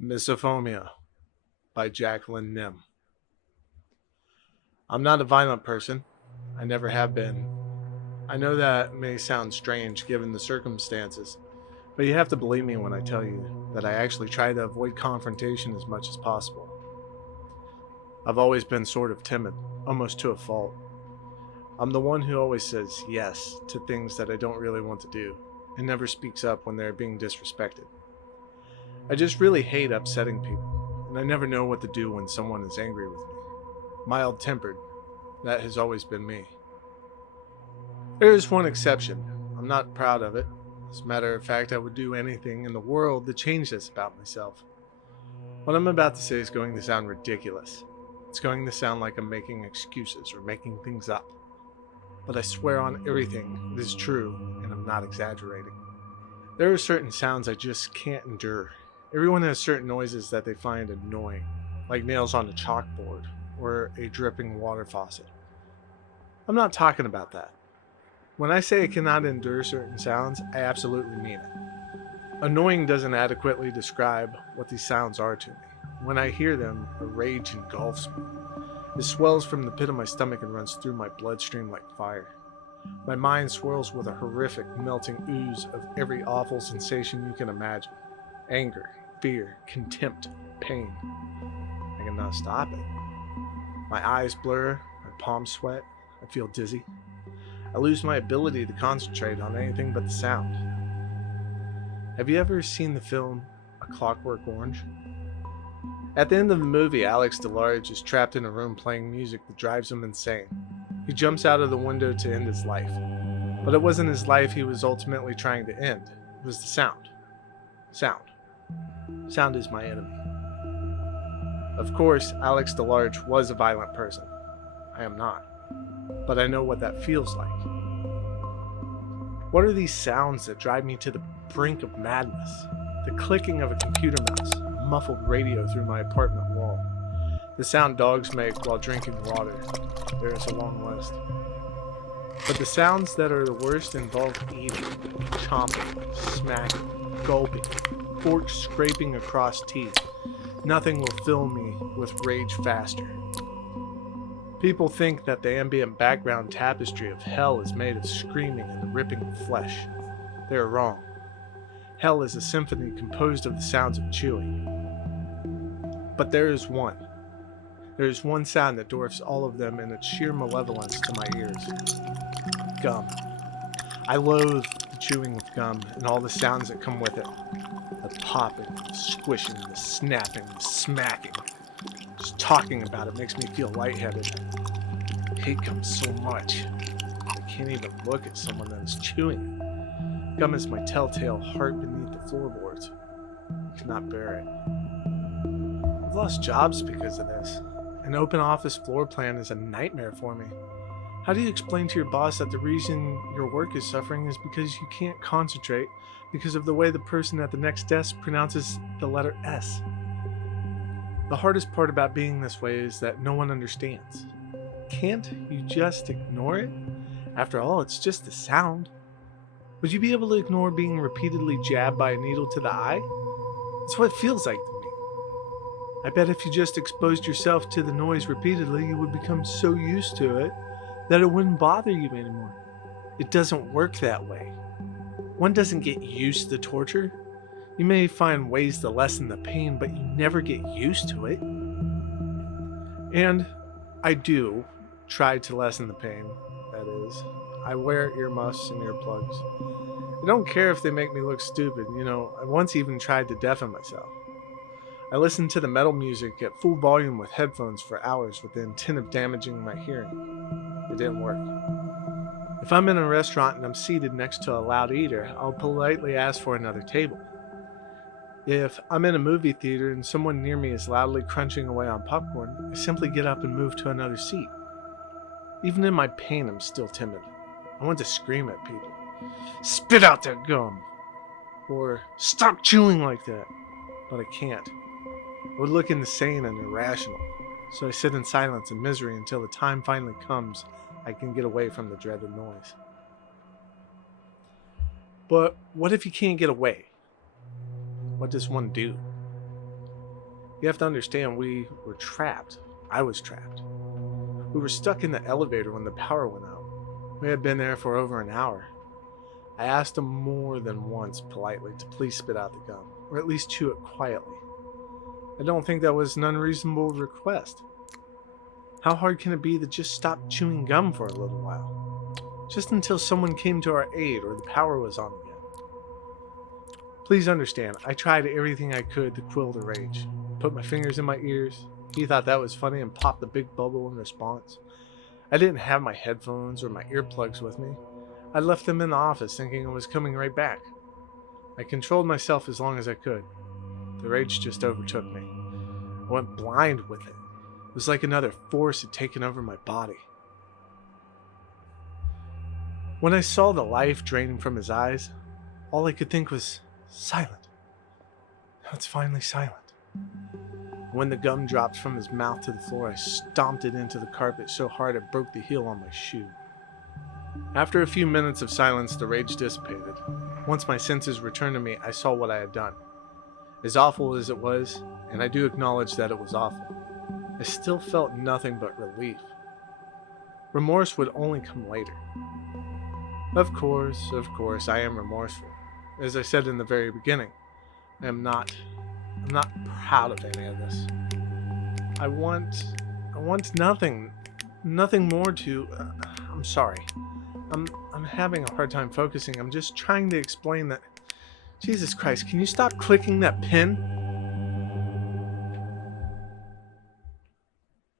Misophonia by Jacqueline Nim. I'm not a violent person. I never have been. I know that may sound strange given the circumstances, but you have to believe me when I tell you that I actually try to avoid confrontation as much as possible. I've always been sort of timid, almost to a fault. I'm the one who always says yes to things that I don't really want to do and never speaks up when they're being disrespected. I just really hate upsetting people, and I never know what to do when someone is angry with me. Mild tempered, that has always been me. There is one exception. I'm not proud of it. As a matter of fact, I would do anything in the world to change this about myself. What I'm about to say is going to sound ridiculous. It's going to sound like I'm making excuses or making things up. But I swear on everything, it is true, and I'm not exaggerating. There are certain sounds I just can't endure. Everyone has certain noises that they find annoying, like nails on a chalkboard or a dripping water faucet. I'm not talking about that. When I say I cannot endure certain sounds, I absolutely mean it. Annoying doesn't adequately describe what these sounds are to me. When I hear them, a rage engulfs me. It swells from the pit of my stomach and runs through my bloodstream like fire. My mind swirls with a horrific, melting ooze of every awful sensation you can imagine. Anger, fear, contempt, pain. I cannot stop it. My eyes blur, my palms sweat, I feel dizzy. I lose my ability to concentrate on anything but the sound. Have you ever seen the film A Clockwork Orange? At the end of the movie, Alex DeLarge is trapped in a room playing music that drives him insane. He jumps out of the window to end his life. But it wasn't his life he was ultimately trying to end. It was the sound. Sound. Sound is my enemy. Of course, Alex DeLarge was a violent person. I am not. But I know what that feels like. What are these sounds that drive me to the brink of madness? The clicking of a computer mouse, a muffled radio through my apartment wall, the sound dogs make while drinking water. There is a long list. But the sounds that are the worst involve eating, chomping, smacking, gulping, forks scraping across teeth. Nothing will fill me with rage faster. People think that the ambient background tapestry of hell is made of screaming and the ripping of flesh. They are wrong. Hell is a symphony composed of the sounds of chewing. But there is one. There is one sound that dwarfs all of them in its sheer malevolence to my ears. Gum. I loathe the chewing of gum and all the sounds that come with it. The popping, the squishing, the snapping, the smacking. Just talking about it makes me feel lightheaded. I hate gum so much. I can't even look at someone that is chewing it. Gum is my telltale heart beneath the floorboards. I cannot bear it. I've lost jobs because of this. An open office floor plan is a nightmare for me. How do you explain to your boss that the reason your work is suffering is because you can't concentrate because of the way the person at the next desk pronounces the letter S? The hardest part about being this way is that no one understands. Can't you just ignore it? After all, it's just a sound. Would you be able to ignore being repeatedly jabbed by a needle to the eye? That's what it feels like to me. I bet if you just exposed yourself to the noise repeatedly, you would become so used to it that it wouldn't bother you anymore. It doesn't work that way. One doesn't get used to torture. You may find ways to lessen the pain, but you never get used to it. And I do try to lessen the pain, that is. I wear earmuffs and earplugs. I don't care if they make me look stupid. I once even tried to deafen myself. I listened to the metal music at full volume with headphones for hours with the intent of damaging my hearing. It didn't work. If I'm in a restaurant and I'm seated next to a loud eater, I'll politely ask for another table. If I'm in a movie theater and someone near me is loudly crunching away on popcorn, I simply get up and move to another seat. Even in my pain, I'm still timid. I want to scream at people. Spit out that gum! Or stop chewing like that! But I can't. It would look insane and irrational. So I sit in silence and misery until the time finally comes I can get away from the dreaded noise. But what if you can't get away? What does one do? You have to understand, we were trapped. I was trapped. We were stuck in the elevator when the power went out. We had been there for over an hour. I asked him more than once politely to please spit out the gum, or at least chew it quietly. I don't think that was an unreasonable request. How hard can it be to just stop chewing gum for a little while? Just until someone came to our aid or the power was on again. Please understand, I tried everything I could to quell the rage. Put my fingers in my ears. He thought that was funny and popped the big bubble in response. I didn't have my headphones or my earplugs with me. I left them in the office thinking I was coming right back. I controlled myself as long as I could. The rage just overtook me. I went blind with it. It was like another force had taken over my body. When I saw the life draining from his eyes, all I could think was, silent. Now it's finally silent. When the gum dropped from his mouth to the floor, I stomped it into the carpet so hard it broke the heel on my shoe. After a few minutes of silence, the rage dissipated. Once my senses returned to me, I saw what I had done. As awful as it was, and I do acknowledge that it was awful, I still felt nothing but relief. Remorse would only come later. Of course, I am remorseful. As I said in the very beginning, I'm not proud of any of this. I want nothing more to. I'm sorry. I'm having a hard time focusing. I'm just trying to explain that. Jesus Christ, can you stop clicking that pen?